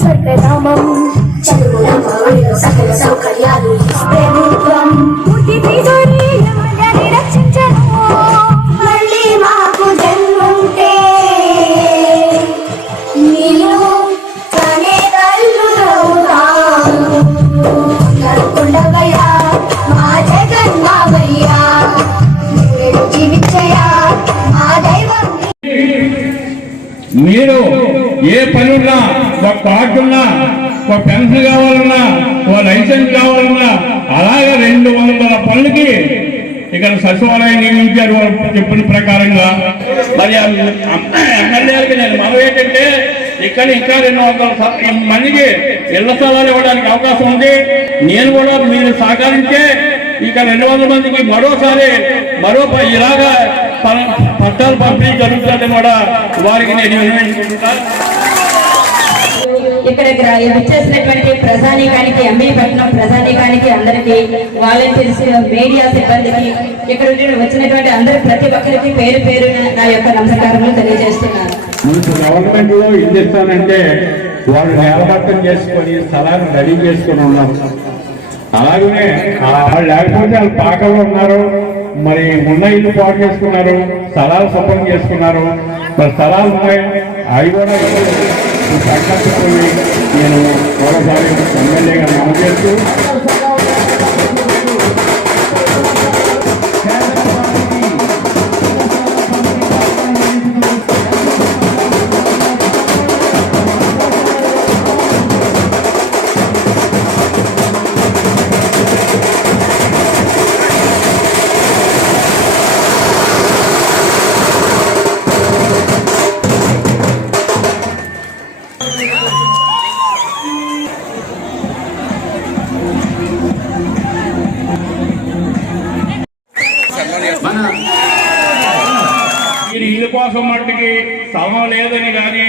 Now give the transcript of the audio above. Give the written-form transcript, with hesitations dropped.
స్వర్గధామం సకల సౌకర్యాలు ప్రభుత్వం రక్షించను మళ్ళీ మాకు జన్ముంటే నీళ్ళు కనే తల్లుడవుతాండవయ్యా మా జగన్మావయ్యా జీవించయా మా దైవం. మీరు ఏ పనున్నా ఒక కార్డు ఉన్నా ఒక పెన్షన్ కావాలన్నా ఒక లైసెన్స్ కావాలన్నా అలాగే 200 పనులకి ఇక్కడ సచివాలయం నియమించారు వాళ్ళు చెప్పిన ప్రకారంగా. మరి ఎమ్మెల్యేలకి నేను మనం ఏంటంటే ఇక్కడ ఇంకా 200 మందికి ఇళ్ల స్థలాలు ఇవ్వడానికి అవకాశం ఉంది. నేను కూడా మీరు సహకరించే ఇక 200 మందికి మరోసారి ఇలాగా పట్టాలు పంపిణీ జరుగుతుందని కూడా వారికి నేను వినియోగించుకుంటా. ఇక్కడ విచ్చేసినటువంటి ప్రజానీకానికి, ఎంబీపట్నం ప్రజానీకానికి, అందరికీ వాలంటీర్స్, మీడియా సిబ్బందికి, ఇక్కడ వచ్చినటువంటి అందరి ప్రతి ఒక్కరికి పేరు పేరున నా యొక్క నమస్కారములు తెలియజేస్తున్నాను. గవర్నమెంట్ లో ఇల్లు ఇస్తానంటే వాళ్ళు నేలమట్టం చేసుకొని స్థలాన్ని రెడీ చేసుకుని ఉన్నారు. అలాగనే వాళ్ళు లేకపోతే వాళ్ళు పాకలో ఉన్నారు, మరి ఉన్న ఇల్లు పాటు చేసుకున్నారు, స్థలాలు శుభ్రం చేసుకున్నారు. మరి స్థలాలు ఉన్నాయి, అవి కూడా సంకల్పించుకొని నేను మరోసారి ఎమ్మెల్యేగా నమోదు చేస్తూ ఇల్లు కోసం మట్టుకి స్థలం లేదని కానీ